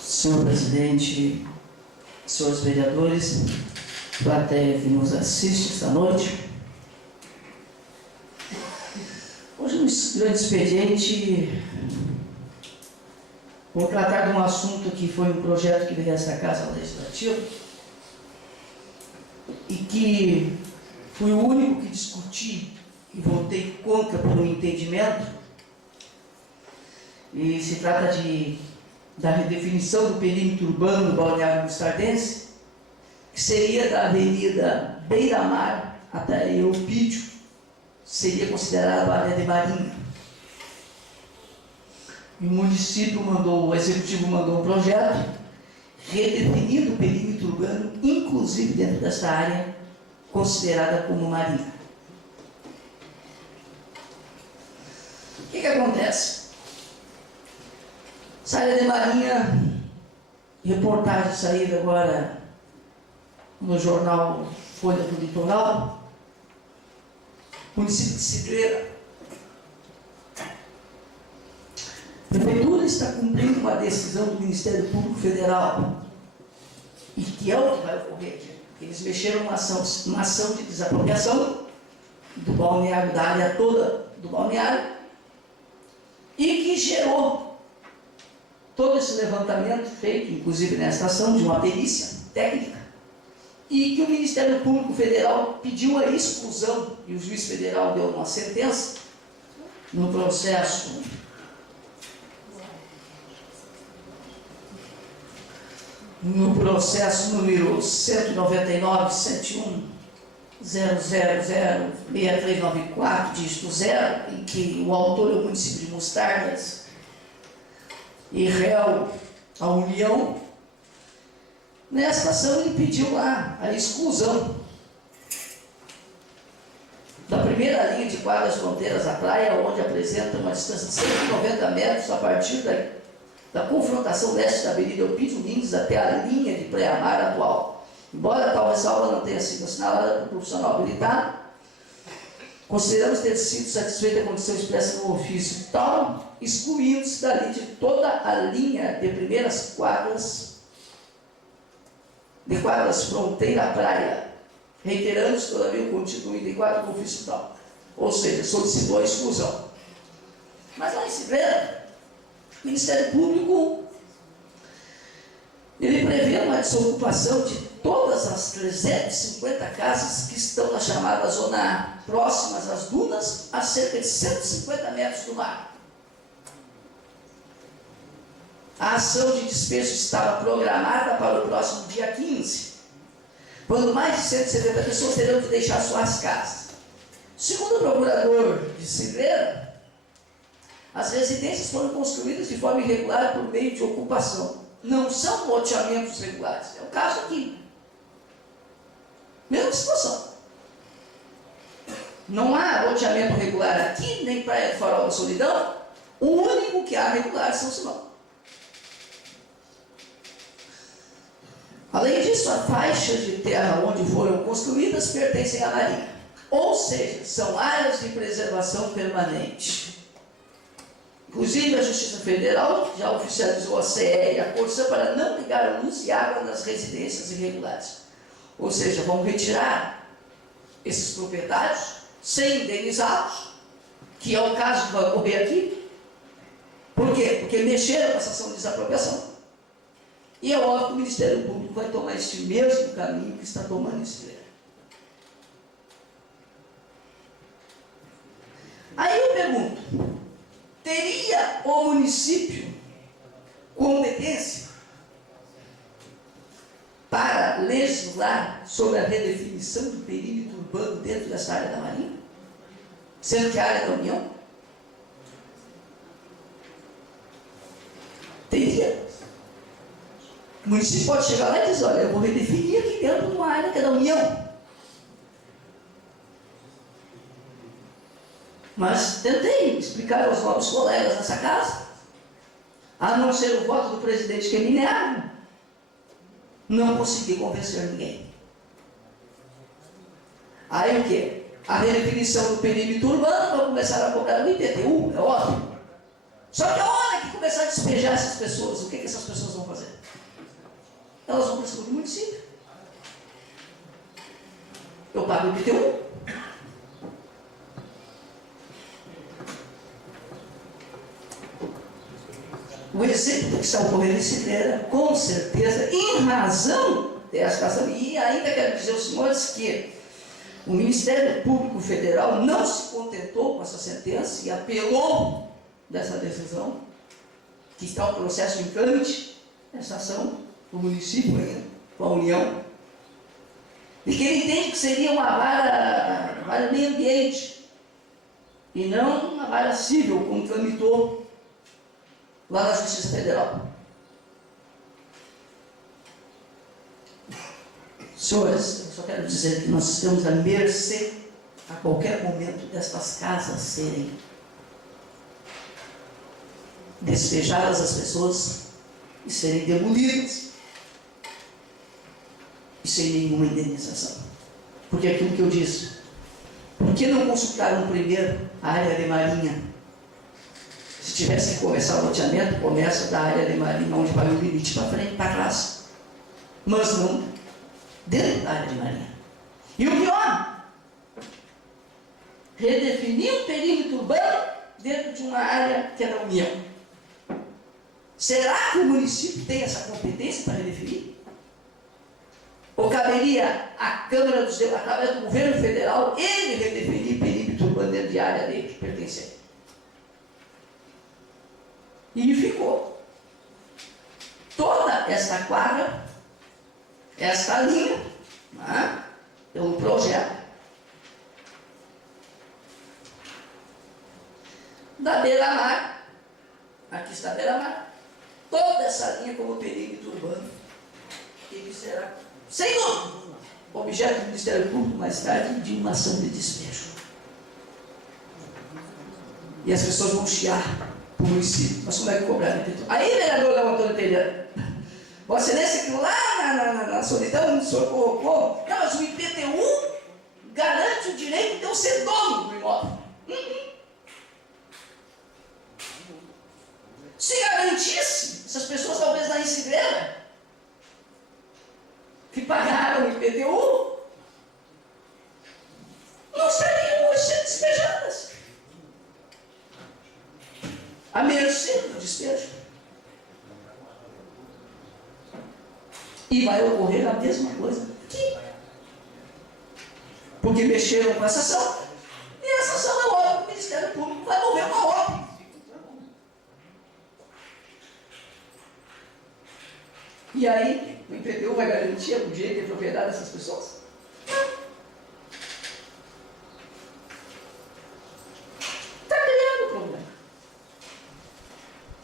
Senhor presidente, senhores vereadores, plateia que nos assiste esta noite. Hoje, no grande expediente, vou tratar de um assunto que foi um projeto que veio a esta Casa Legislativa e que fui o único que discuti e votei contra por um entendimento. E se trata da redefinição do perímetro urbano do Balneário Mostardense, que seria da Avenida Beira-Mar até Eupídio, seria considerado área de marinha. E o executivo mandou um projeto redefinindo o perímetro urbano, inclusive dentro desta área considerada como marinha. O que acontece? Essa área de marinha, reportagem saída agora no jornal Folha do Litoral, município de Cidreira. A Prefeitura está cumprindo uma decisão do Ministério Público Federal, e que é o que vai ocorrer aqui. Eles mexeram numa ação de desapropriação do balneário, da área toda do balneário, e que gerou todo esse levantamento feito, inclusive nesta ação, de uma perícia técnica, e que o Ministério Público Federal pediu a exclusão, e o juiz federal deu uma sentença no processo número 199.101.000.6394, dígito 0, em que o autor é o município de Mostardas e réu a União. Nesta ação ele pediu lá a exclusão da primeira linha de quadras fronteiras à praia, onde apresenta uma distância de 190 metros a partir da confrontação leste da Avenida Eupídio Lins até a linha de pré-mar atual. Embora tal ressalva não tenha sido assinalada por profissional habilitado, consideramos ter sido satisfeita a condição expressa no ofício tal, excluindo-se dali de toda a linha de primeiras quadras, de quadras fronteira à praia, reiterando-se todavia o contido do item 4 do ofício tal. Ou seja, solicitou a exclusão. Mas lá em Cidreira, o Ministério Público, ele prevê uma desocupação de todas as 350 casas que estão na chamada Zona A, próximas às dunas, a cerca de 150 metros do mar. A ação de despejo estava programada para o próximo dia 15, quando mais de 170 pessoas terão que deixar suas casas. Segundo o procurador de Cidreira, as residências foram construídas de forma irregular por meio de ocupação. Não são loteamentos regulares. É o caso aqui. Mesma situação. Não há loteamento regular aqui, nem Praia do Farol da Solidão. O único que há regular é São Simão. Além disso, a faixa de terra onde foram construídas pertencem à Marinha. Ou seja, são áreas de preservação permanente. Inclusive, a Justiça Federal já oficializou a CE e a Corsan para não ligar luz e água nas residências irregulares. Ou seja, vão retirar esses proprietários sem indenizá-los, que é o caso que vai ocorrer aqui. Por quê? Porque mexeram com essa ação de desapropriação. E é óbvio que o Ministério Público vai tomar este mesmo caminho que está tomando esse leão. Aí eu pergunto, teria o município competência para legislar sobre a redefinição do perímetro urbano dentro dessa área da Marinha? Sendo que a área da União? Teria. O município pode chegar lá e dizer, olha, eu vou redefinir aqui dentro de uma área que é da União. Mas tentei explicar aos novos colegas nessa casa, a não ser o voto do presidente que é minerário, não consegui convencer ninguém. Aí o quê? A redefinição do perímetro urbano vai começar a cobrar no IPTU, é óbvio. Só que a hora que começar a despejar essas pessoas, o que essas pessoas vão fazer? Elas vão para o segundo município. Eu pago o IPTU. O exemplo que está ocorrendo em Cidreira, com certeza, em razão desta ação, e ainda quero dizer aos senhores que o Ministério Público Federal não se contentou com essa sentença e apelou dessa decisão, que está o processo em trâmite, essa ação do município ainda, com a União, e que ele entende que seria uma vara meio ambiente, e não uma vara civil, como tramitou lá na Justiça Federal. Senhores, eu só quero dizer que nós estamos à mercê, a qualquer momento, destas casas serem despejadas as pessoas e serem demolidas e sem nenhuma indenização. Porque é aquilo que eu disse, por que não consultaram primeiro a área de marinha? Se tivesse que começar o loteamento, começa da área de marinha, onde vai o limite para frente, para trás. Mas não dentro da área de marinha. E o pior, redefinir um perímetro urbano dentro de uma área que é da União. Será que o município tem essa competência para redefinir? Ou caberia à Câmara dos Deputados, através do governo federal, ele redefinir perímetro urbano dentro de área dele que pertence? E ficou toda esta quadra, esta linha, pelo projeto da beira-mar, aqui está a beira-mar, toda essa linha como perímetro urbano, ele será, sem dúvida, objeto do Ministério Público mais tarde de uma ação de despejo. E as pessoas vão chiar para o município. Mas como é que cobrar? Aí, vereador Léo Antônio Pereira, Vossa Excelência, que lá na solidão o senhor colocou, não, mas o IPTU garante o direito de eu ser dono do imóvel. Se garantisse, essas pessoas talvez lá em Cidreira, que pagaram o IPTU, não estariam hoje sendo despejadas. À mercê do despejo. E vai ocorrer a mesma coisa aqui. Porque mexeram com essa ação, e essa ação é óbvio que o Ministério Público vai mover uma ordem. E aí, o IPTU vai garantir o direito de propriedade dessas pessoas? Está criando o problema.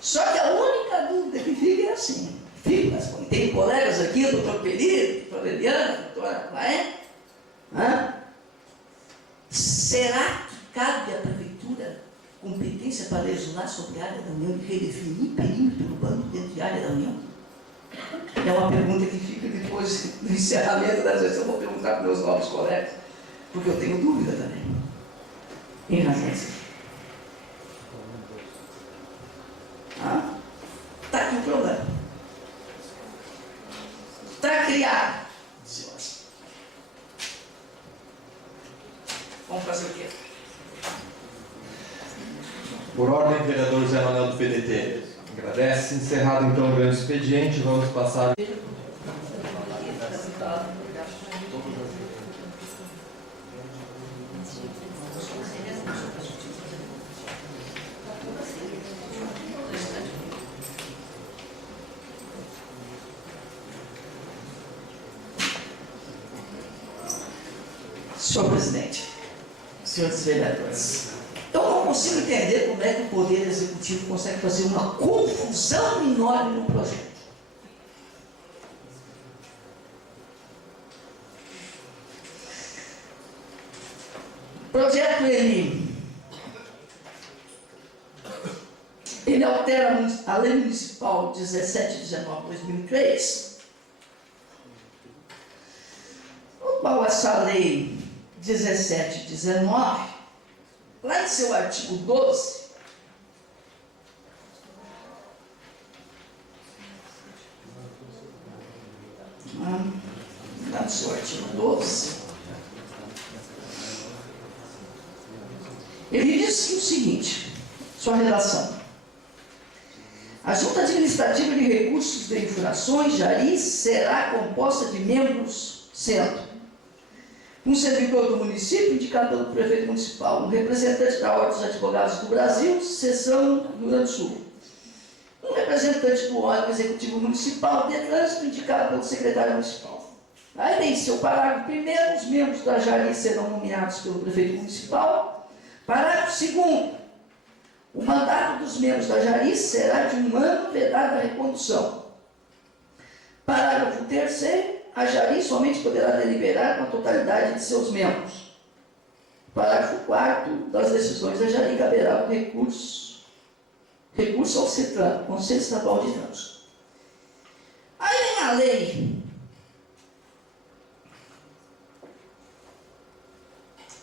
Só que a única dúvida que fica é assim. Tem colegas aqui, o doutor Pelito, a doutora Eliana, a doutora Laé. Será que cabe à prefeitura competência para legislar sobre a área da União e redefinir perímetro urbano dentro de área da União? É uma pergunta que fica depois do encerramento das vezes. Eu vou perguntar para meus novos colegas, porque eu tenho dúvida também. Em razão disso. Está aqui o problema. Está criado, senhores. Vamos fazer o quê? Por ordem, vereador Zé Manuel do PDT. Agradece. Encerrado então o grande expediente, vamos passar. Senhor presidente, senhores vereadores, eu não consigo entender como é que o Poder Executivo consegue fazer uma confusão enorme no projeto. O projeto, ele altera a Lei Municipal 1719/2003, o qual essa lei 1719, lá em seu artigo 12, no seu artigo 12, ele diz que o seguinte, sua redação: a Junta Administrativa de Recursos de Infrações, JARI, será composta de membros, sendo um servidor do município indicado pelo prefeito municipal, um representante da Ordem dos Advogados do Brasil, seção Rio Grande do Sul, um representante do órgão executivo municipal de trânsito indicado pelo secretário municipal. Aí vem seu parágrafo primeiro: os membros da JARI serão nomeados pelo prefeito municipal. Parágrafo segundo: o mandato dos membros da JARI será de 1 ano, vedada a recondução. Parágrafo terceiro: a JARI somente poderá deliberar com a totalidade de seus membros. Parágrafo 4º: das decisões da JARI caberá o recurso ao CETRAN, Conselho Estadual de Trânsito. Aí vem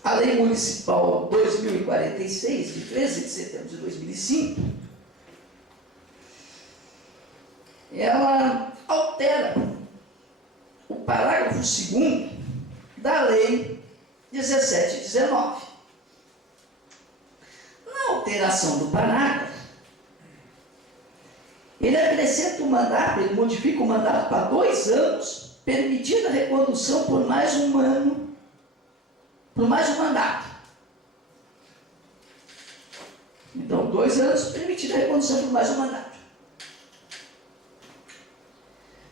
a lei municipal 2046, de 13 de setembro de 2005, ela altera o parágrafo 2º da lei 1719. Na alteração do parágrafo, ele acrescenta o mandato, ele modifica o mandato para 2 anos, permitida a recondução por mais um ano, por mais um mandato. Então, 2 anos, permitida a recondução por mais um mandato.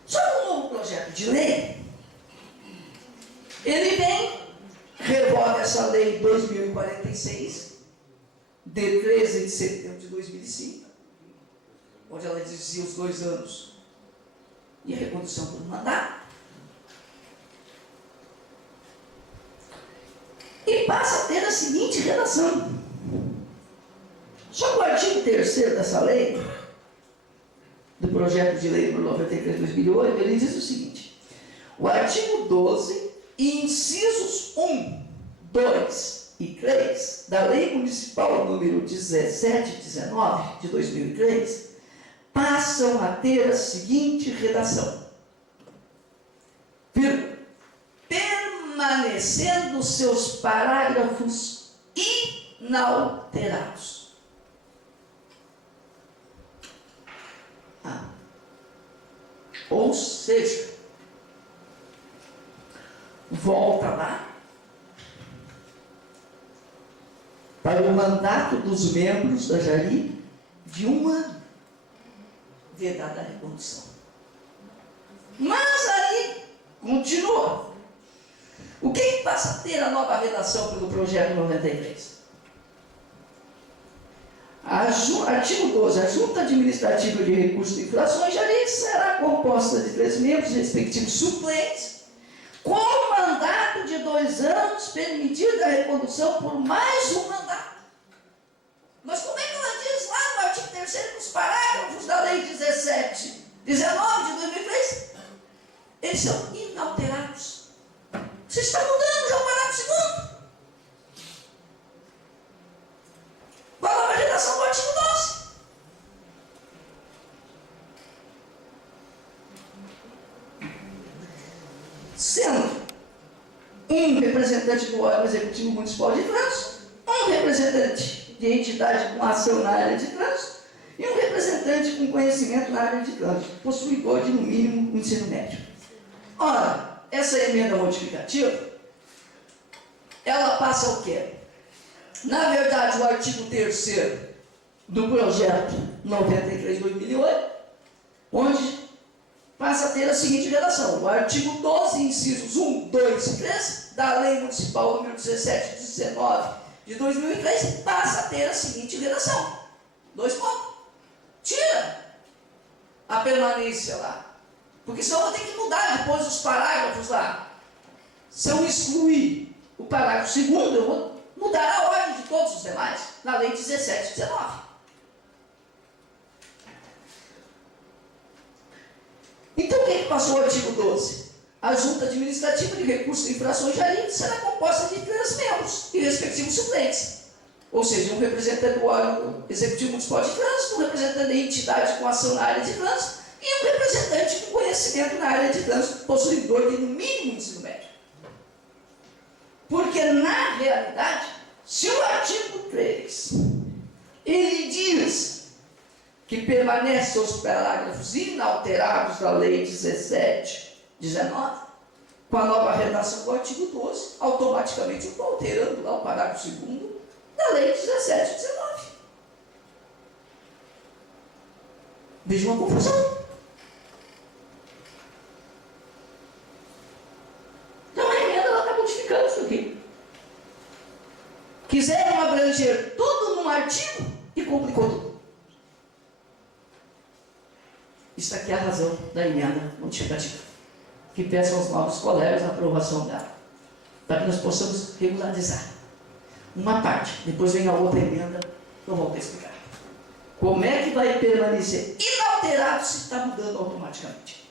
Só que o novo projeto de lei, ele vem, revoga essa lei 2046, de 13 de setembro de 2005, onde ela dizia os 2 anos e a recondução por um mandato, e passa a ter a seguinte redação. Só que o artigo 3º dessa lei, do projeto de lei número 93 de 2008, ele diz o seguinte: o artigo 12, incisos 1, 2 e 3 da Lei Municipal número 1719 de 2003 passam a ter a seguinte redação: permanecendo seus parágrafos inalterados. Ou seja, volta lá para o mandato dos membros da JARI de 1 ano, vedada a recondução. Mas aí continua. O que passa a ter a nova redação pelo projeto 93? Artigo 12. A Junta Administrativa de Recursos de Infrações JARI será composta de 3 membros, respectivos suplentes, com mandato de 2 anos, permitida a recondução por mais um mandato. Mas como é que ela diz lá no artigo 3º, nos parágrafos da Lei 1719 de 2003? Eles são inalterados. Você está mudando já o parágrafo 2º. Qual a nova redação do artigo 12? Sendo um representante do órgão executivo municipal de trânsito, um representante de entidade com ação na área de trânsito e um representante com conhecimento na área de trânsito, possuidor de, no mínimo, o ensino médio. Ora, essa emenda modificativa, ela passa o quê? Na verdade, o artigo 3º do projeto 93 de 2008, onde passa a ter a seguinte redação: o artigo 12, incisos 1, 2 e 3 da Lei Municipal número 1719 de 2003 passa a ter a seguinte redação: 2 pontos. Tira a permanência lá, porque senão eu vou ter que mudar depois os parágrafos lá. Se eu excluir o parágrafo 2º, eu vou mudar a ordem de todos os demais, na Lei 1719. Então, o que passou o artigo 12? A Junta Administrativa de Recursos de Infrações JARI será composta de 3 membros e respectivos suplentes. Ou seja, um representante do órgão executivo municipal de trânsito, um representante da entidade com ação na área de trânsito e e um representante com conhecimento na área de trânsito, possuidor de no mínimo ensino médio. Porque, na realidade, se o artigo 3, ele diz que permanece os parágrafos inalterados da lei 1719, com a nova redação do artigo 12, automaticamente eu estou alterando lá o parágrafo 2º da lei 1719. Veja uma confusão. Então a emenda ela está modificando isso aqui. Quiseram abranger tudo num artigo e complicou tudo. Isso aqui é a razão da emenda modificativa, que peça aos novos colegas a aprovação dela, para que nós possamos regularizar uma parte. Depois vem a outra emenda, eu volto a explicar. Como é que vai permanecer inalterado se está mudando automaticamente?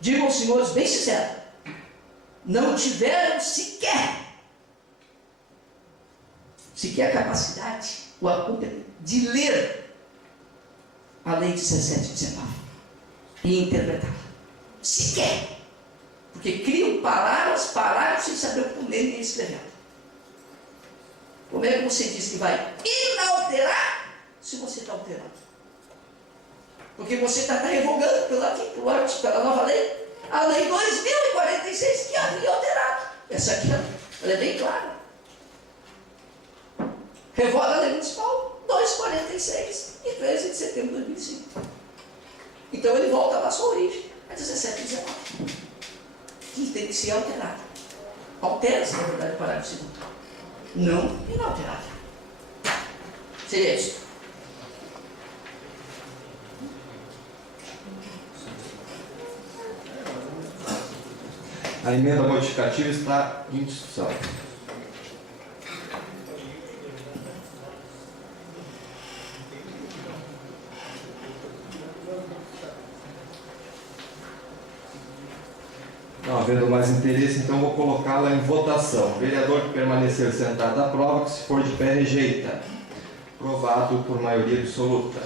Digam os senhores bem sinceros, não tiveram sequer capacidade ou a culpa de ler a lei 1719 e interpretá-la. Sequer. Porque criam parágrafos sem saber o que ler nem escrever. Como é que você diz que vai inalterar se você está alterando? Porque você está revogando pela nova lei, a lei 2046 que havia alterado. Essa aqui ela é bem clara. Revoga a lei municipal 246 e 13 de setembro de 2005. Então ele volta lá à sua origem, a 1719. Que tem que ser alterado. Altera-se, na verdade, o parágrafo 2º. Não inalterável. Seria isso. A emenda modificativa está em discussão. Não havendo mais interesse, então vou colocá-la em votação. Vereador que permanecer sentado aprova, que se for de pé rejeita. Aprovado por maioria absoluta.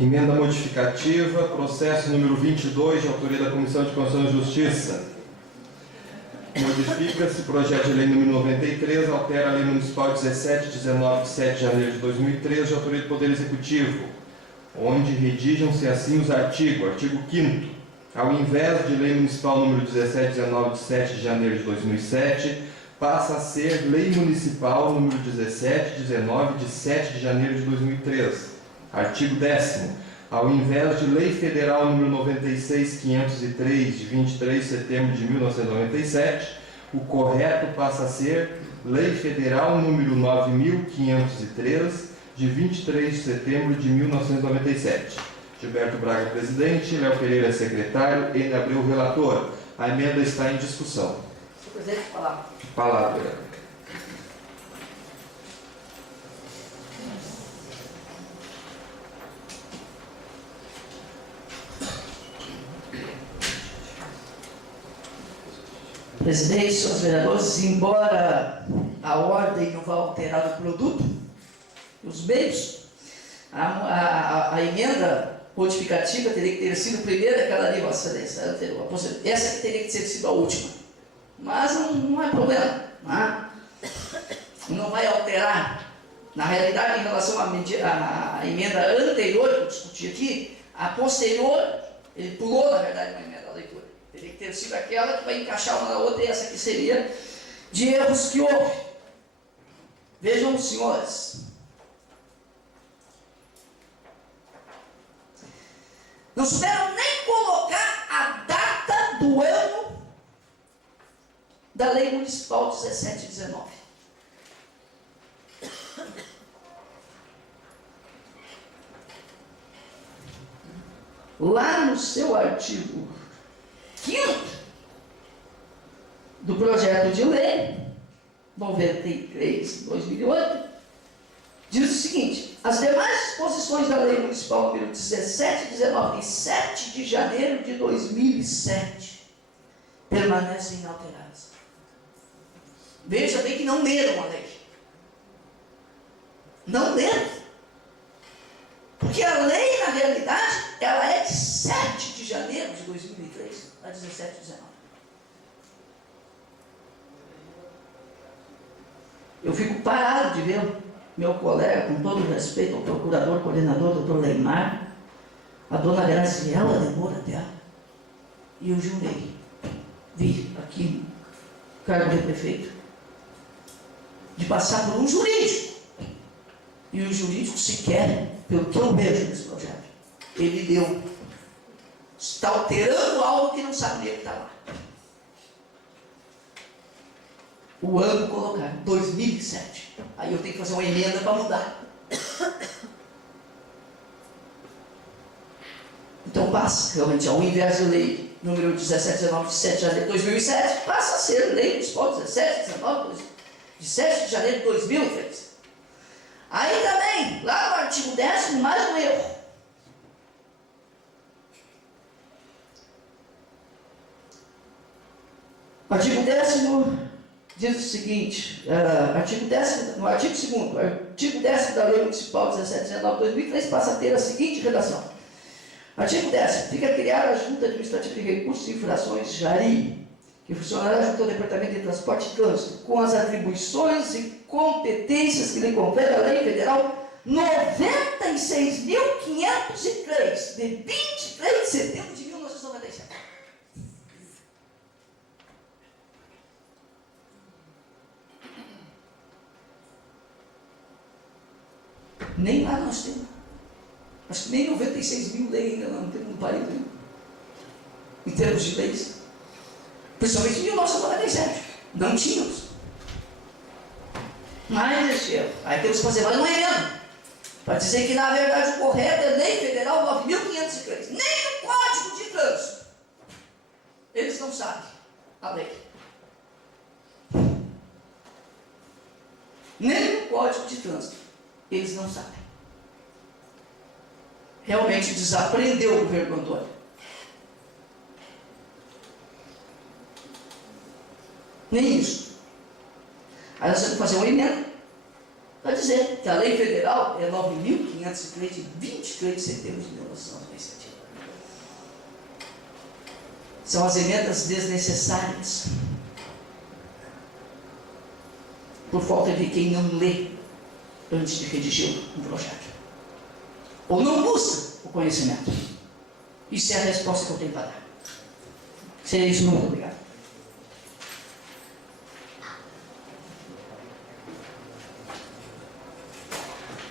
Emenda modificativa, processo número 22, de autoria da Comissão de Constituição e Justiça. Modifica-se projeto de lei número 93, altera a lei municipal 1719, de 7 de janeiro de 2013, de autoria do Poder Executivo, onde redigam-se assim os artigos. Artigo 5º. Ao invés de lei municipal número 1719, de 7 de janeiro de 2007, passa a ser lei municipal número 1719, de 7 de janeiro de 2003. Artigo 10º. Ao invés de lei federal número 96.503, de 23 de setembro de 1997, o correto passa a ser lei federal número 9.503, de 23 de setembro de 1997. Gilberto Braga, presidente, Léo Pereira, secretário, N. Abreu, relator. A emenda está em discussão. Senhor presidente, palavra. Palavra. Presidente, senhores vereadores, embora a ordem não vá alterar o produto, os meios, a emenda modificativa teria que ter sido primeiro aquela ali, Vossa Excelência, essa que teria que ter sido a última. Mas não é problema, não vai alterar. Na realidade, em relação à emenda anterior que eu discuti aqui, a posterior, ele pulou, na verdade, uma emenda da leitura. Teria que ter sido aquela que vai encaixar uma na outra, e essa aqui seria de erros que houve. Vejam, senhores, não souberam nem colocar a data do ano da Lei Municipal 1719. Lá no seu artigo 5º do projeto de lei 93/2008, diz o seguinte: as demais disposições da Lei Municipal número 1719, de 7 de janeiro de 2007, permanecem inalteradas. Veja bem que não leram a lei. Não leram. Porque a lei, na realidade, ela é de 7 de janeiro de 2003 a 17 de 19. Eu fico parado de ver meu colega, com todo o respeito, o procurador, coordenador, doutor Leimar, a dona Graciela de Moura dela, e eu jurei, vi aqui, cargo de prefeito, de passar por um jurídico, e o jurídico sequer, pelo que eu vejo nesse projeto, ele deu, está alterando algo que não sabe nem o que está lá. O ano colocar, 2007. Aí eu tenho que fazer uma emenda para mudar. Então passa, realmente, ao invés de lei número 1719 de 7 de janeiro de 2007, passa a ser lei municipal 1719 de 7 de janeiro de 2003. Aí também, lá no artigo 10º, mais um erro. Artigo 10º diz o seguinte, no artigo 2º, artigo 10º da Lei Municipal 1719 de 2003 passa a ter a seguinte redação. Artigo 10º, fica criada a Junta Administrativa de Recursos e Infrações, JARI, que funcionará junto ao Departamento de Transporte e Trânsito, com as atribuições e competências que lhe confere a Lei Federal 96.503, de 23 de setembro de 1997. Nem lá nós temos. Acho que nem 96 mil leis ainda não temos no país, né? Em termos de leis. Principalmente em 1997. Não tínhamos. Mas esse erro. Aí temos que fazer mais uma emenda. Para dizer que na verdade o correto é Lei Federal 9.503. Nem o Código de Trânsito. Eles não sabem a lei. Nem o Código de Trânsito. Eles não sabem. Realmente desaprendeu o governo Antônio. Nem isso. Aí nós temos que fazer uma emenda para dizer que a lei federal é 9.503 de 23 de setembro de 1997. São as emendas desnecessárias. Por falta de quem não lê antes de redigir um projeto. Ou não busca o conhecimento. Isso é a resposta que eu tenho para dar. Seria isso, muito obrigado.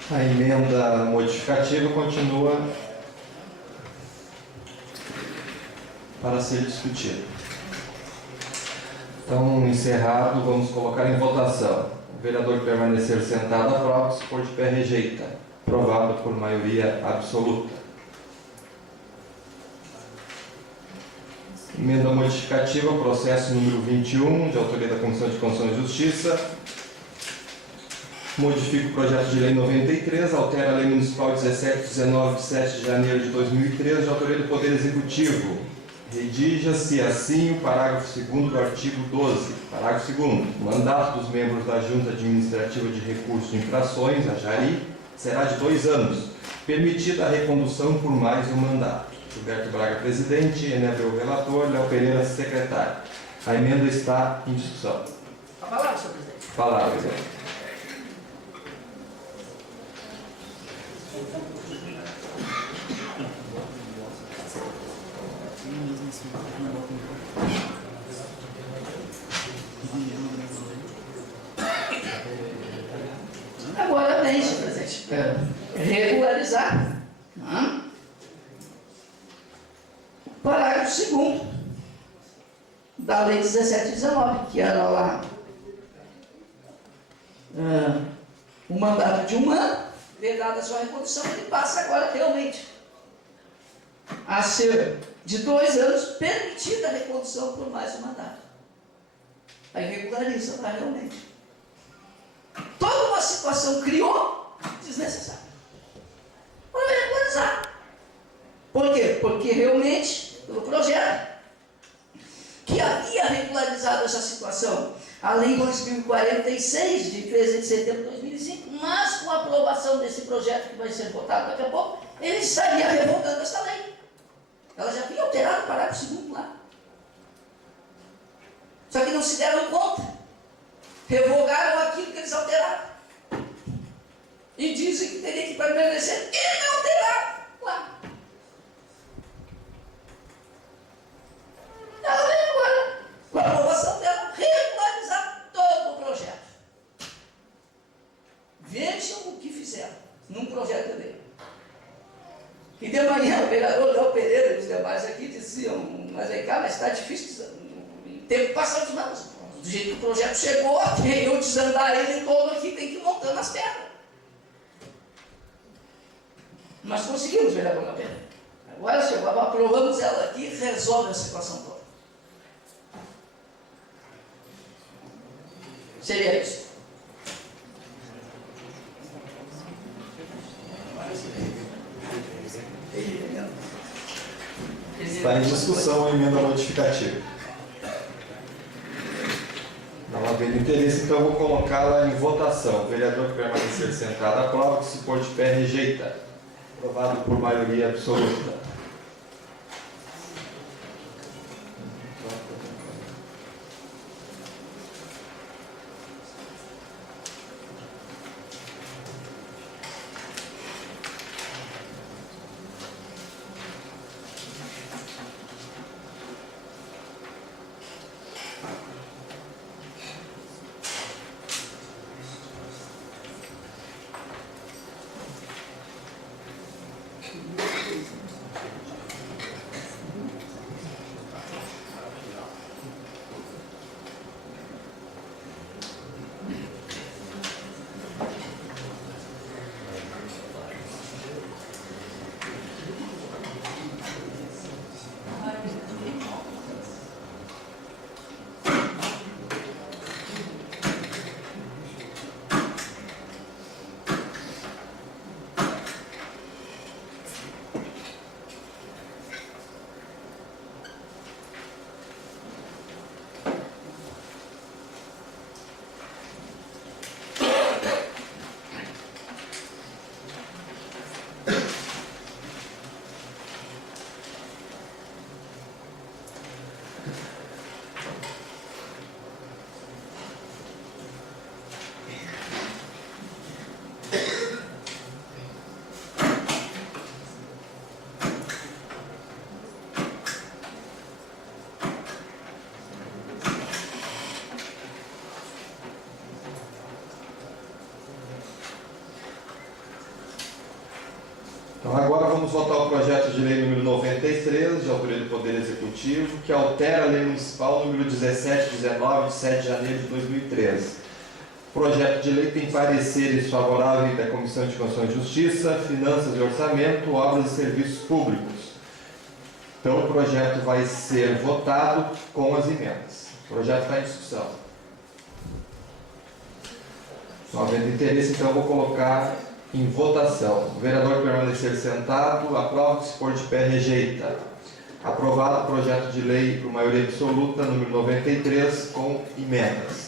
A emenda modificativa continua para ser discutida. Então, encerrado, vamos colocar em votação. O vereador que permanecer sentado aprova, se for de pé rejeita. Aprovado por maioria absoluta. Emenda modificativa, processo número 21, de autoria da Comissão de Constituição e Justiça. Modifica o projeto de lei 93, altera a lei municipal 1719 de 7 de janeiro de 2013, de autoria do Poder Executivo. Redija-se assim o parágrafo 2º do artigo 12. Parágrafo 2º. O mandato dos membros da Junta Administrativa de Recursos e Infrações, a JARI, será de 2 anos, permitida a recondução por mais um mandato. Gilberto Braga, presidente, Enével, relator, Léo Pereira, secretário. A emenda está em discussão. A palavra, senhor presidente. Palavra, presidente. Agora bem, senhor presidente, regularizar o parágrafo 2º da lei 1719, que era lá o mandato de 1 ano, vedada a sua recondução, ele passa agora realmente a ser de 2 anos, permitida a recondução por mais um mandato. Aí regulariza, tá, realmente. Toda uma situação criou desnecessária. Para regularizar. Por quê? Porque realmente, pelo projeto, que havia regularizado essa situação a Lei 2046, de 13 de setembro de 2005, mas com a aprovação desse projeto que vai ser votado daqui a pouco, ele estaria revogando essa lei. Ela já havia alterado o parágrafo 2º lá. Só que não se deram conta. Revogaram aquilo que eles alteraram. E dizem que teria que permanecer inalterado lá. Ela vem agora, com a aprovação dela, regularizar todo o projeto. Vejam o que fizeram num projeto de lei. E de manhã o vereador Léo Pereira e os demais aqui diziam, mas vem cá, mas está difícil, teve que passar os mãos. Do jeito que o projeto chegou, eu desandar ele todo aqui, tem que ir montando as pernas. Mas conseguimos, vereador Léo Pereira. Agora chegou, aprovamos ela aqui e resolve a situação toda. Seria isso. Está em discussão a emenda modificativa. Não havendo interesse, então eu vou colocá-la em votação. O vereador que permanecer sentado aprova, que se pôr de pé rejeita. Aprovado por maioria absoluta. Então agora vamos votar o projeto de lei número 93, de autoria do Poder Executivo, que altera a lei municipal número 1719, de 7 de janeiro de 2013. O projeto de lei tem pareceres favoráveis da Comissão de Constituição e Justiça, Finanças e Orçamento, Obras e Serviços Públicos. Então o projeto vai ser votado com as emendas. O projeto está em discussão. Não havendo interesse, então eu vou colocar em votação. O vereador que permanecer sentado, aprova, que se pôr de pé, rejeita. Aprovado o projeto de lei por maioria absoluta, número 93, com emendas.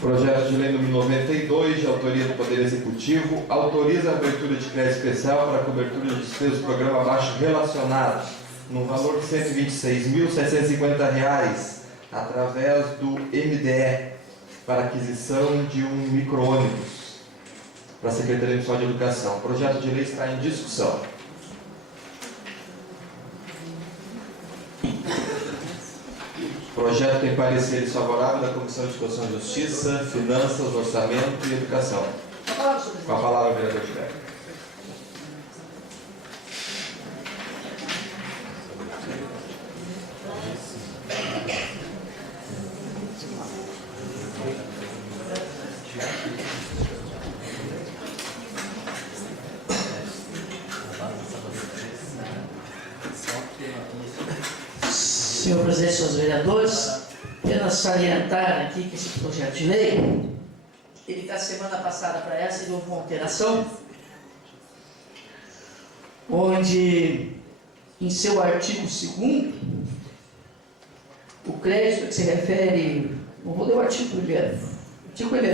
Projeto de lei número 92, de autoria do Poder Executivo, autoriza a abertura de crédito especial para a cobertura de despesas do programa abaixo relacionado, no valor de R$ 126.750, através do MDE, para aquisição de um micro-ônibus para a Secretaria Municipal de Educação. O projeto de lei está em discussão. O projeto tem parecer desfavorável da Comissão de Constituição e Justiça, Finanças, Orçamento e Educação. Com a palavra, vereador Tiberio. Senhor presidente, senhores vereadores, apenas salientar aqui que esse projeto de lei, ele da semana passada para essa, ele houve uma alteração, onde, em seu artigo 2º, o crédito que se refere, não vou ler o artigo primeiro,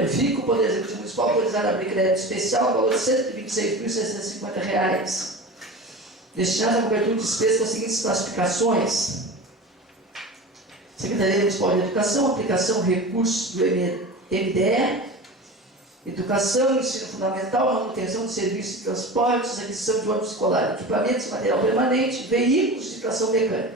fica o Poder Executivo Municipal autorizado a abrir crédito especial no valor de R$ 126.650, destinado à cobertura de despesas com as seguintes classificações: Secretaria Municipal de Educação, aplicação recursos do MDE, educação, ensino fundamental, manutenção de serviços de transportes, aquisição de ônibus escolar, equipamentos, material permanente, veículos de tração mecânica.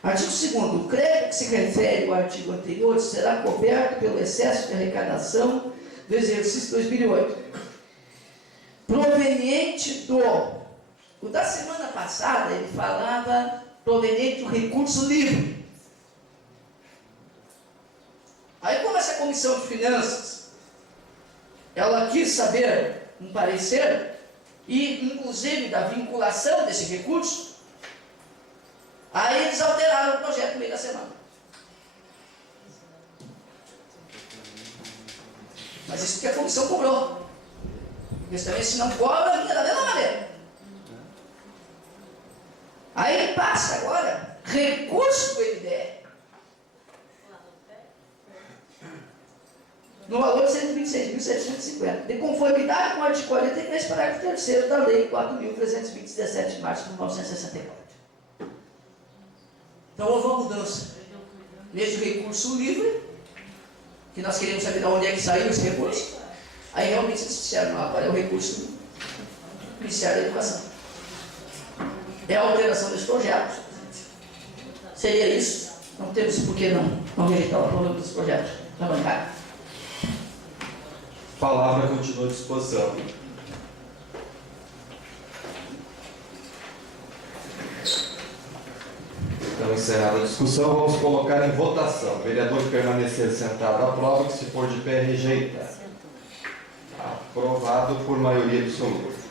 Artigo 2º. O crédito que se refere ao artigo anterior será coberto pelo excesso de arrecadação do exercício 2008, proveniente do... O da semana passada, ele falava proveniente do recurso livre. Aí, como essa comissão de finanças, ela quis saber um parecer, e inclusive da vinculação desse recurso, aí eles alteraram o projeto no meio da semana. Mas isso que a comissão cobrou. Porque também, se não cobra, vinha da mesma maneira. Aí passa agora recurso do MDE. No valor de R$ 126.750, de conformidade com o artigo 43, parágrafo 3º da Lei 4.320, de março de 1964. Então houve uma mudança. Nesse recurso livre, que nós queríamos saber de onde é que saiu esse recurso, aí realmente eles disseram, não, agora é o recurso do Ministério da Educação. É a alteração desse projeto. Seria isso. Não temos por que não rejeitar o problema desse projeto na bancada. Palavra continua à disposição. Então, encerrada a discussão, vamos colocar em votação. O vereador que permanecer sentado aprova, que se for de pé rejeita. Aprovado por maioria absoluta.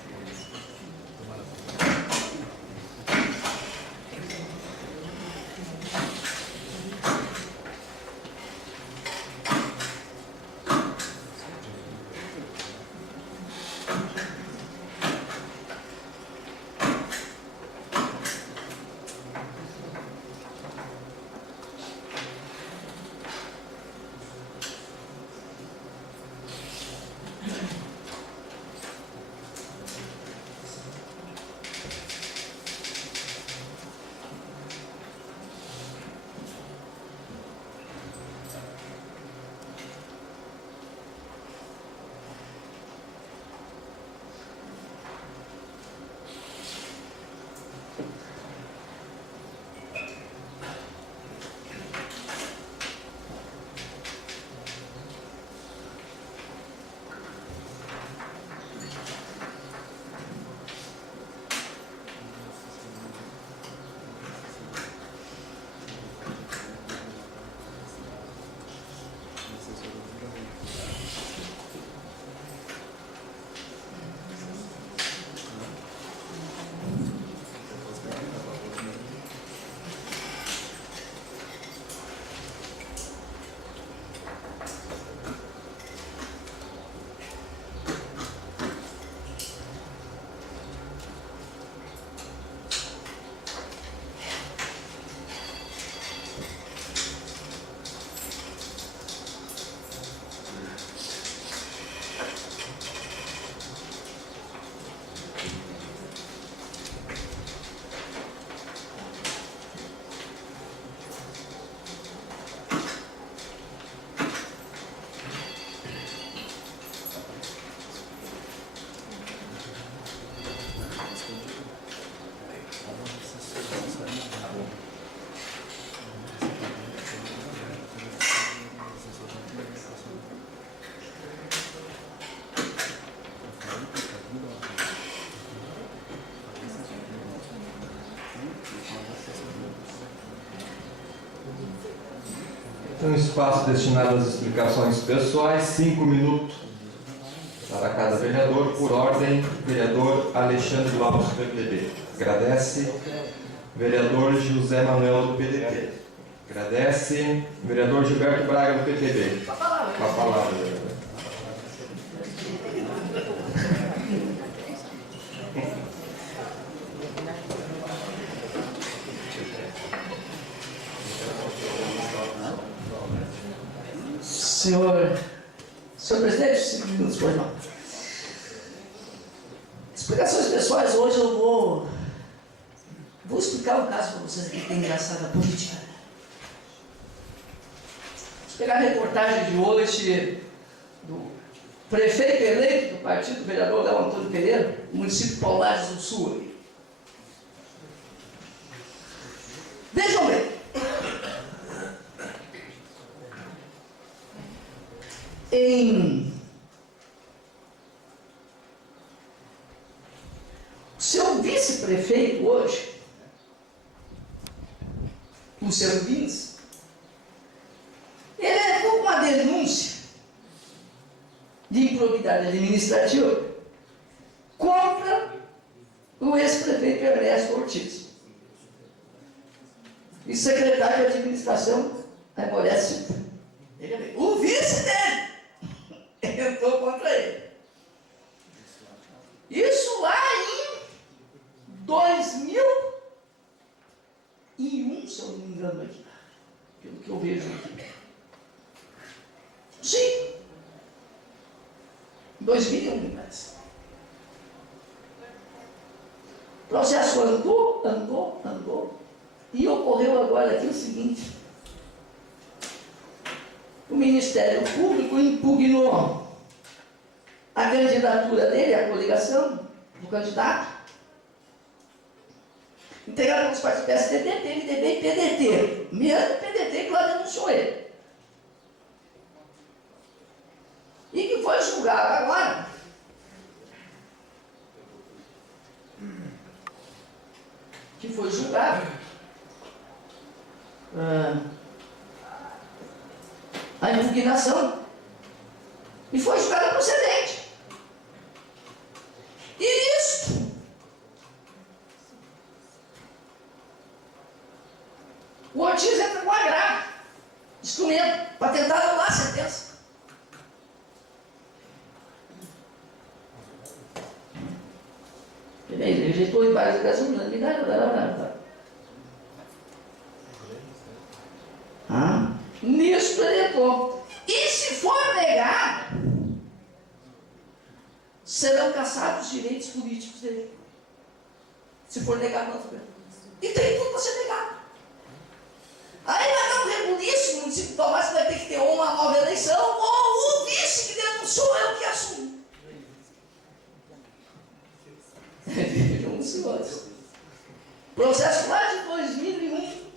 Tem um espaço destinado às explicações pessoais, 5 minutos para cada vereador. Por ordem, vereador Alexandre Lopes, do PDT. Agradece. Vereador José Manuel, do PDT. Agradece. Vereador Gilberto Braga, do PTB. Com a palavra, vereador. Senhor presidente, 5 minutos, pois não. Explicações pessoais, hoje eu vou explicar um caso para vocês aqui que tem engraçada política. Vamos pegar a reportagem de hoje do prefeito eleito do partido, vereador Léo Antônio Pereira, do município de Paulares do Sul. Vejam bem. O seu vice-prefeito hoje, Luciano Bins, ele entrou com uma denúncia de improbidade administrativa contra o ex-prefeito Ernesto Ortiz e secretário de administração Aimoré Silva. O vice dele entrou contra ele. Isso lá em 2001, se eu não me engano aqui, pelo que eu vejo aqui. Sim, 2001, mas. O processo andou, e ocorreu agora aqui o seguinte: o Ministério Público impugnou a candidatura dele, a coligação do candidato, integrado pelos partidos PSDB, PMDB e PDT. Mesmo PDT que lá denunciou ele. E que foi julgado agora. Que foi julgado. A impugnação. E foi julgada procedente. E isso o Ortiz entra com agravo, instrumento, para tentar anular a sentença. Ele rejeitou em várias ocasiões, nisso ele entrou. E se for negado, serão cassados os direitos políticos dele. Se for negado, não. E tem tudo para ser negado. Aí vai dar um rebuliço no município de Palmares, vai ter que ter uma nova eleição, ou o vice que denunciou é o que assume. Vejam os senhores. Processo lá de 2001,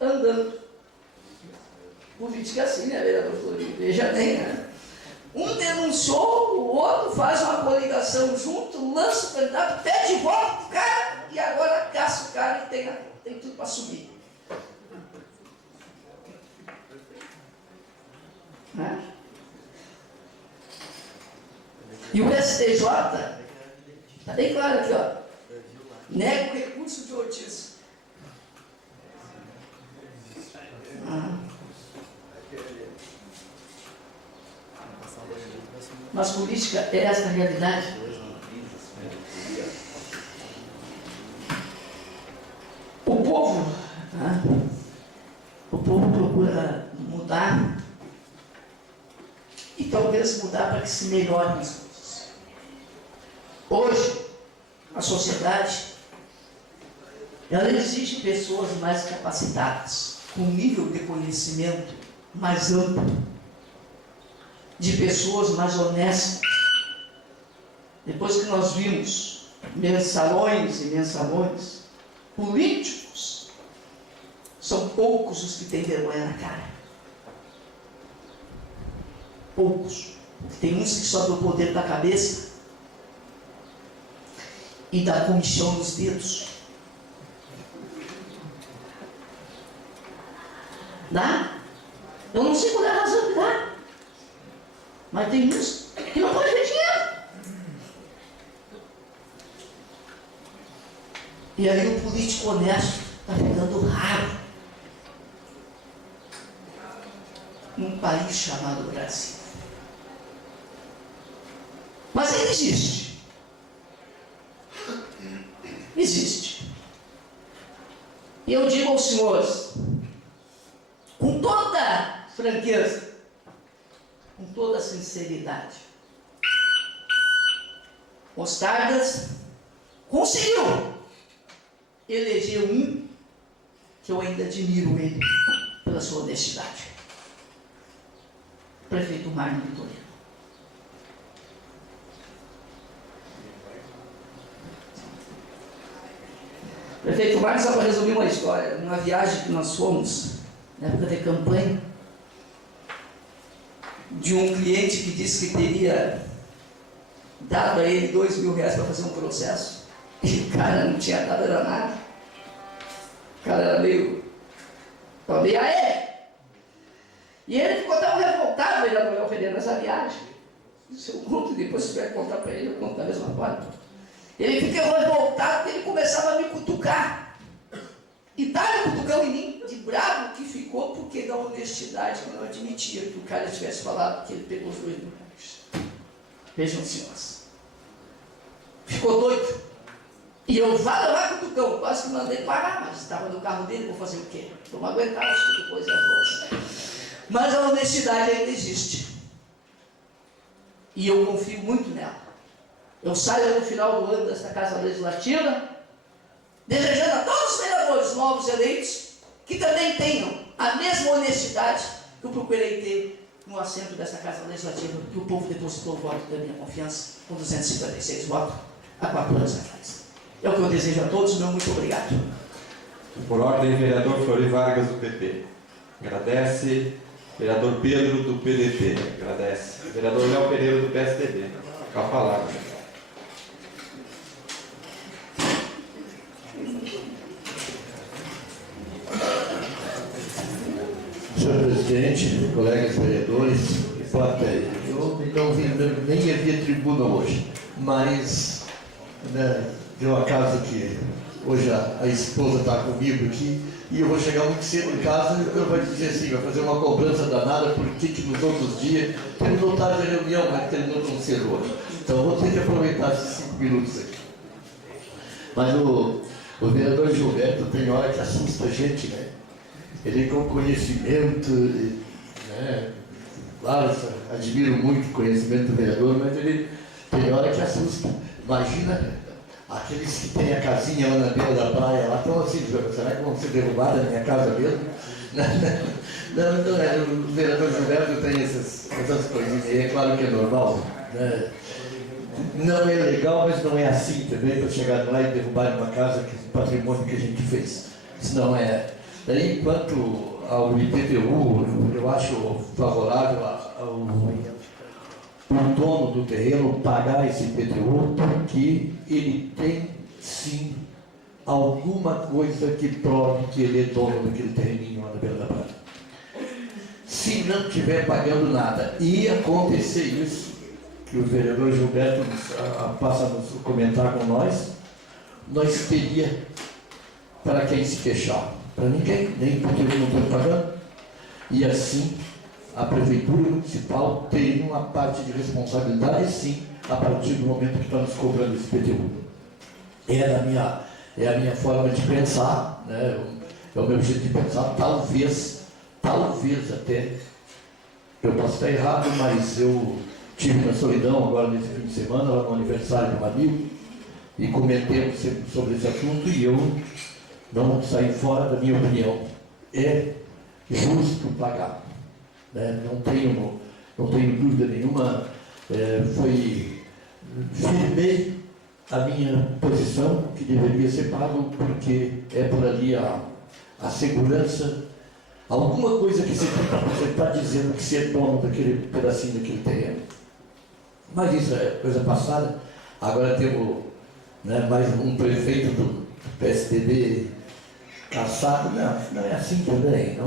andando. Política é assim, né, vereador Florido? Veja bem, né? Um denunciou, o outro faz uma coligação junto, lança o candidato, pede voto pro cara e agora caça o cara e tem tudo para subir. Né? E o STJ, está bem claro aqui, ó, nega o recurso de Ortiz. Mas política é esta a realidade. O povo procura mudar e talvez mudar para que se melhorem as coisas. Hoje, a sociedade ela exige pessoas mais capacitadas, com nível de conhecimento mais amplo, de pessoas mais honestas. Depois que nós vimos mensalões e mensalões, políticos, são poucos os que têm vergonha na cara. Poucos. Tem uns que só dão o poder da cabeça e da comichão nos dedos. Dá? Eu não sei qual é a razão que dá. Mas tem uns que não podem ver dinheiro. E aí o político honesto está ficando raro num país chamado Brasil. Mas ele existe. Existe. E eu digo aos senhores, com toda franqueza, com toda sinceridade, Mostardas conseguiu eleger um que eu ainda admiro ele pela sua honestidade. Prefeito Marno Vitorino. Prefeito Marcos, só para resumir uma história, numa viagem que nós fomos, na época de campanha, de um cliente que disse que teria dado a ele R$2.000 para fazer um processo, e o cara não tinha dado era nada. O cara era meio aê! E ele ficou tão revoltado, ele não ofendendo nessa viagem. Se eu conto depois, se tiver que contar para ele, eu conto da mesma forma. Ele fica revoltado porque ele começava a me cutucar. E estava cutucando em mim, de bravo que ficou, porque da honestidade que eu não admitia que o cara tivesse falado que ele pegou os R$2.000. Vejam, senhores. Ficou doido. E eu lá cutucão, quase que mandei parar, mas estava no carro dele, vou fazer o quê? Vamos aguentar, acho que depois é a força. Mas a honestidade ainda existe. E eu confio muito nela. Eu saio no final do ano desta Casa Legislativa, desejando a todos os vereadores novos eleitos que também tenham a mesma honestidade que eu procurei ter no assento desta Casa Legislativa, que o povo depositou o voto da minha confiança com 256 votos há 4 anos atrás. É o que eu desejo a todos, meu muito obrigado. Por ordem, vereador Flori Vargas, do PP. Agradece. Vereador Pedro, do PDT. Agradece. Vereador Léo Pereira, do PSDB. Com a palavra. Senhor presidente, colegas vereadores, eu não vim, nem havia tribuna hoje, mas deu a casa que hoje a esposa está comigo aqui e eu vou chegar muito cedo em casa e eu vou dizer assim, vai fazer uma cobrança danada porque que nos outros dias terminou tarde a reunião, mas terminou tão cedo hoje. Então eu vou ter que aproveitar esses 5 minutos aqui. Mas o vereador Gilberto tem hora que assusta a gente, né? Ele com conhecimento, né? Claro, admiro muito o conhecimento do vereador, mas ele tem hora que assusta. Imagina aqueles que têm a casinha lá na beira da praia, lá estão assim, será que vão ser derrubados na minha casa mesmo? Não, o vereador Gilberto tem essas coisinhas aí, é claro que é normal, né? Não é legal, mas não é assim também, para chegar lá e derrubar uma casa, que é um patrimônio que a gente fez. Isso não é. Daí, quanto ao IPTU, eu acho favorável ao dono do terreno pagar esse IPTU, porque ele tem, sim, alguma coisa que prove que ele é dono daquele terreninho lá na beira da praia. Se não estiver pagando nada e acontecer isso, que o vereador Gilberto passa a nos comentar com nós teria para quem se queixar. Para ninguém, nem porque ele não está pagando. E assim, a Prefeitura Municipal tem uma parte de responsabilidade, sim, a partir do momento que está nos cobrando esse IPTU. É a minha forma de pensar, né? É o meu jeito de pensar, talvez até, eu posso estar errado, mas eu tive na Solidão agora nesse fim de semana, lá no aniversário de um amigo, e comentemos sobre esse assunto, e eu não saí fora da minha opinião. É justo pagar, né? Não tenho dúvida nenhuma. Firmei a minha posição que deveria ser pago, porque é por ali a segurança, alguma coisa que você está dizendo que você é dono daquele pedacinho daquele terreno. Mas isso é coisa passada. Agora temos, né, mais um prefeito do PSDB caçado. Não é assim também.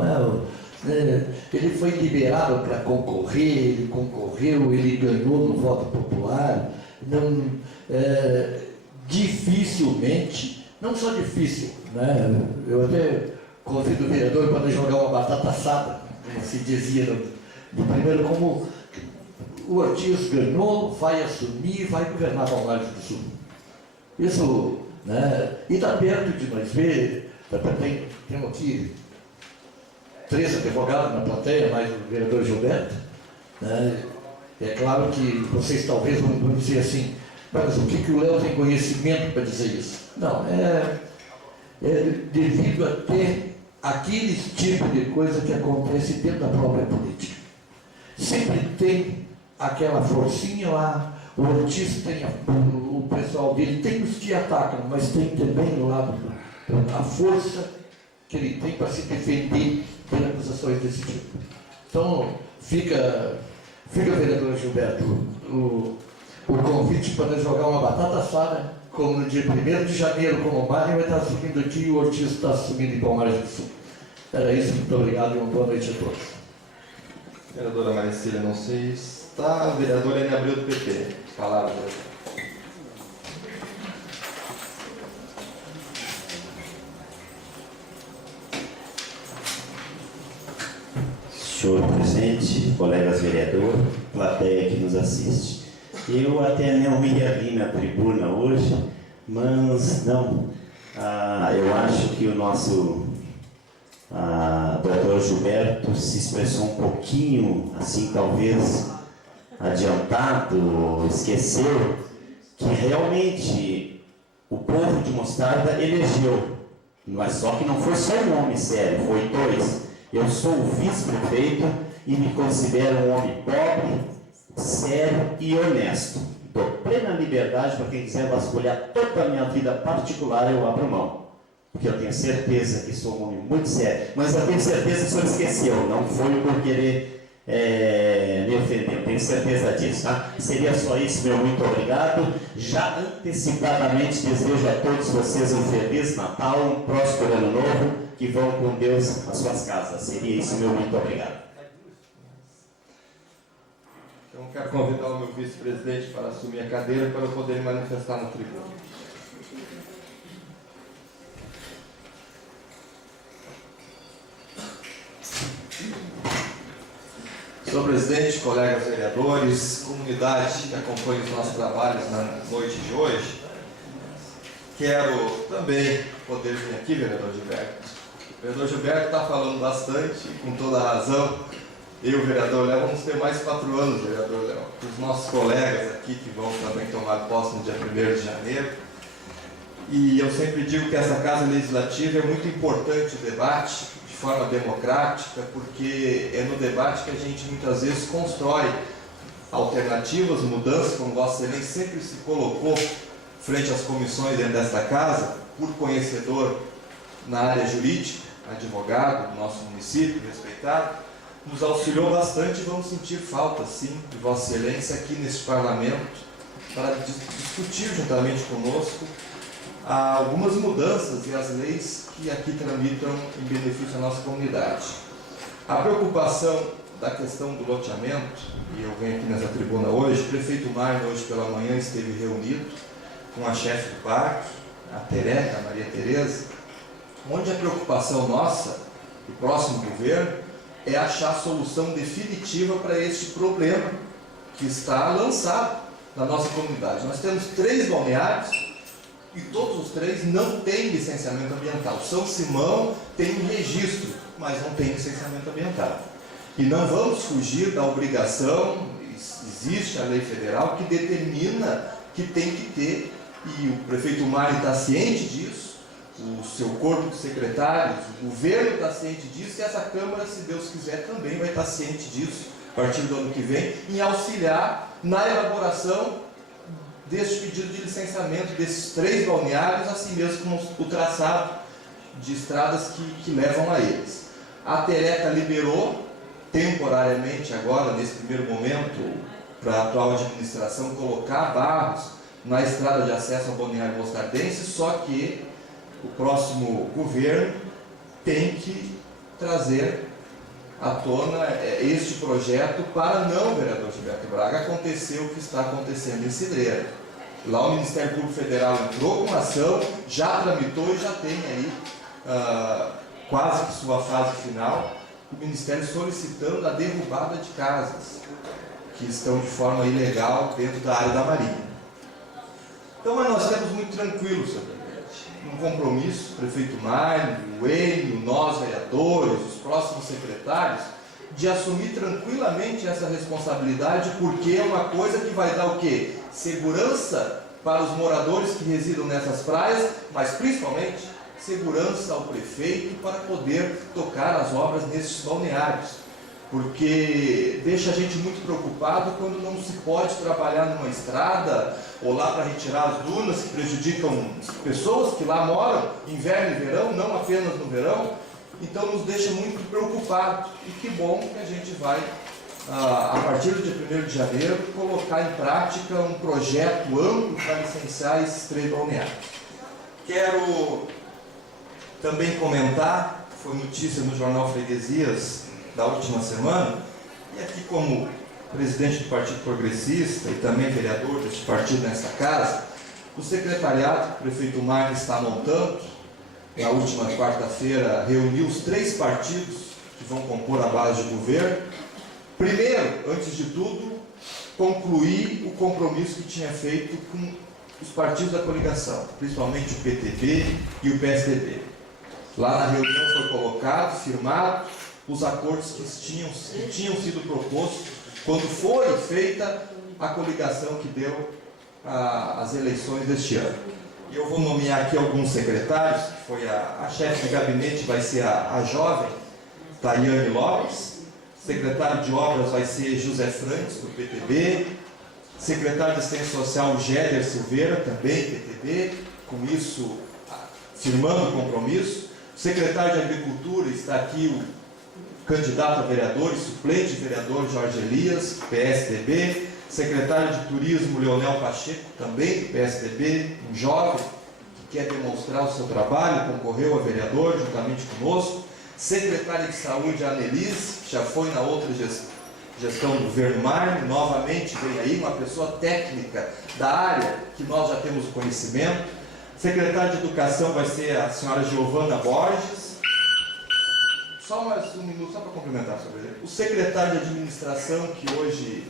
Ele foi liberado para concorrer, ele concorreu, ele ganhou no voto popular. Não, dificilmente, não só difícil, né? Eu até convido o vereador para jogar uma batata assada, como se dizia no primeiro, como o Ortiz ganhou, vai assumir, vai governar Palmares do Sul. Isso, né? E está perto de nós ver, temos aqui 3 advogados na plateia, mais o vereador Gilberto, né? É claro que vocês talvez vão dizer assim, mas o que o Léo tem conhecimento para dizer isso? Não, é devido a ter aqueles tipos de coisa que acontece dentro da própria política. Sempre tem aquela forcinha lá, o Ortiz tem, o pessoal dele tem os que atacam, mas tem também o lado, a força que ele tem para se defender de acusações desse tipo. Então, fica vereador Gilberto, o convite para nós jogar uma batata assada, como no dia 1º de janeiro, como o Mário vai estar assumindo aqui e o Ortiz está assumindo em Palmares do Sul. Era isso, muito obrigado e uma boa noite a todos. Vereadora Maricília, não sei se está. Vereadora Ana Abreu do PP. Palavra, vereador. Senhor presidente, colegas vereadores, plateia que nos assiste. Eu até não ia vir na tribuna hoje, mas não. Eu acho que o nosso doutor Gilberto se expressou um pouquinho, assim, talvez adiantado, esqueceu que realmente o povo de Mostarda elegeu, mas só que não foi só um homem sério, foi 2. Eu sou o vice-prefeito e me considero um homem pobre, sério e honesto. Dou plena liberdade para quem quiser vasculhar toda a minha vida particular, eu abro mão. Porque eu tenho certeza que sou um homem muito sério. Mas eu tenho certeza que o senhor esqueceu, não foi por querer me ofender, eu tenho certeza disso. Tá? Seria só isso, meu muito obrigado. Já antecipadamente desejo a todos vocês um Feliz Natal, um próspero Ano Novo, que vão com Deus às suas casas. Seria isso, meu muito obrigado. Então, quero convidar o meu vice-presidente para assumir a cadeira para eu poder me manifestar no tribunal. Senhor presidente, colegas vereadores, comunidade que acompanha os nossos trabalhos na noite de hoje, quero também poder vir aqui, vereador Gilberto. O vereador Gilberto está falando bastante, com toda a razão. Eu, vereador Léo, vamos ter mais 4 anos, vereador Léo. Os nossos colegas aqui que vão também tomar posse no dia 1º de janeiro. E eu sempre digo que essa Casa Legislativa é muito importante o debate, de forma democrática, porque é no debate que a gente muitas vezes constrói alternativas, mudanças, como Vossa Excelência sempre se colocou frente às comissões dentro desta casa, por conhecedor na área jurídica, advogado do nosso município, respeitado, nos auxiliou bastante e vamos sentir falta, sim, de Vossa Excelência aqui neste Parlamento para discutir juntamente conosco algumas mudanças e as leis que aqui tramitam em benefício da nossa comunidade. A preocupação da questão do loteamento, e eu venho aqui nessa tribuna hoje, o prefeito Mário hoje pela manhã esteve reunido com a chefe do parque, a Tereca, a Maria Tereza, onde a preocupação nossa, do próximo governo, é achar a solução definitiva para este problema que está lançado na nossa comunidade. Nós temos 3 balneários e todos os 3 não têm licenciamento ambiental. São Simão tem um registro, mas não tem licenciamento ambiental. E não vamos fugir da obrigação, existe a lei federal que determina que tem que ter, e o prefeito Mário está ciente disso, o seu corpo de secretários, o governo está ciente disso, e essa Câmara, se Deus quiser, também vai estar ciente disso, a partir do ano que vem, em auxiliar na elaboração deste pedido de licenciamento desses 3 balneários, assim mesmo como o traçado de estradas que levam a eles. A Tereca liberou temporariamente agora, nesse primeiro momento, para a atual administração, colocar barros na estrada de acesso ao balneário mostardense, só que o próximo governo tem que trazer à tona este projeto para não, vereador Gilberto Braga, acontecer o que está acontecendo em Cidreira. Lá o Ministério Público Federal entrou com ação, já tramitou e já tem aí quase que sua fase final, o Ministério solicitando a derrubada de casas que estão de forma ilegal dentro da área da Marinha. Então, mas nós temos muito tranquilo, senhor presidente, um compromisso, o prefeito Mário, o Enio, nós vereadores, os próximos secretários, de assumir tranquilamente essa responsabilidade, porque é uma coisa que vai dar o quê? Segurança para os moradores que residam nessas praias, mas principalmente segurança ao prefeito para poder tocar as obras nesses balneários. Porque deixa a gente muito preocupado quando não se pode trabalhar numa estrada ou lá para retirar as dunas que prejudicam pessoas que lá moram, inverno e verão, não apenas no verão. Então nos deixa muito preocupados. E que bom que a gente vai, a partir do dia 1º de janeiro, colocar em prática um projeto amplo para licenciar esses 3 balneários. Quero também comentar, foi notícia no jornal Freguesias da última semana, e aqui como presidente do Partido Progressista e também vereador deste partido nesta casa, o secretariado que o prefeito Mário está montando, na última quarta-feira, reuniu os 3 partidos que vão compor a base de governo. Primeiro, antes de tudo, concluir o compromisso que tinha feito com os partidos da coligação, principalmente o PTB e o PSDB. Lá na reunião foi colocado, firmado, os acordos que tinham sido propostos quando foi feita a coligação que deu as eleições deste ano. E eu vou nomear aqui alguns secretários, que foi a chefe de gabinete vai ser a jovem Tayane Lopes, secretário de obras vai ser José Franks, do PTB, secretário de Assistência Social Géder Silveira, também PTB, com isso firmando o compromisso. Secretário de Agricultura está aqui o candidato a vereador e suplente vereador Jorge Elias, PSDB. Secretário de Turismo Leonel Pacheco, também do PSDB, um jovem que quer demonstrar o seu trabalho, concorreu a vereador juntamente conosco. Secretária de Saúde Annelise, que já foi na outra gestão do governo Mário, novamente vem aí uma pessoa técnica da área que nós já temos o conhecimento. Secretária de Educação vai ser a senhora Giovana Borges. Só mais um minuto, só para complementar sobre ele. O secretário de Administração, que hoje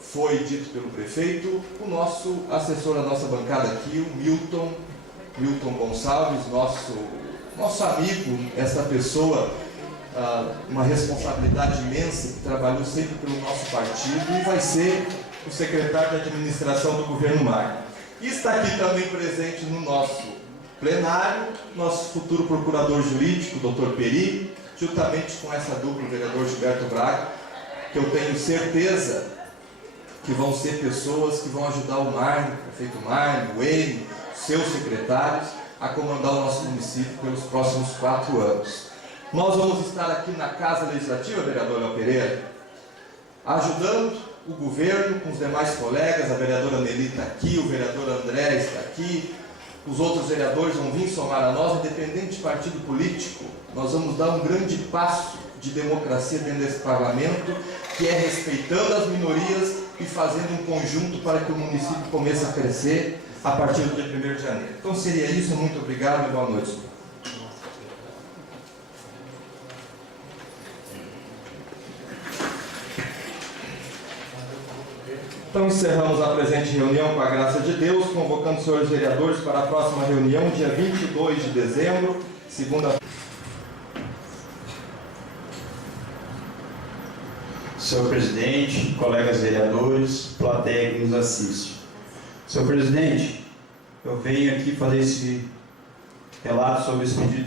foi dito pelo prefeito, o nosso assessor da nossa bancada aqui, o Milton Gonçalves, nosso amigo, essa pessoa, uma responsabilidade imensa, que trabalhou sempre pelo nosso partido e vai ser o secretário de Administração do governo Mário. E está aqui também presente no nosso plenário, nosso futuro procurador jurídico, Dr. Peri, juntamente com essa dupla, o vereador Gilberto Braga, que eu tenho certeza que vão ser pessoas que vão ajudar o Mário, o prefeito Mário, o Enio, seus secretários, a comandar o nosso município pelos próximos 4 anos. Nós vamos estar aqui na Casa Legislativa, vereador Léo Pereira, ajudando o governo com os demais colegas, a vereadora Nelly está aqui, o vereador André está aqui, os outros vereadores vão vir somar a nós, independente de partido político. Nós vamos dar um grande passo de democracia dentro desse parlamento, que é respeitando as minorias e fazendo um conjunto para que o município comece a crescer a partir do dia 1º de janeiro. Então seria isso, muito obrigado e boa noite. Então encerramos a presente reunião com a graça de Deus, convocando os senhores vereadores para a próxima reunião, dia 22 de dezembro, segunda-feira. Senhor presidente, colegas vereadores, plateia que nos assiste. Senhor presidente, eu venho aqui fazer esse relato sobre esse pedido de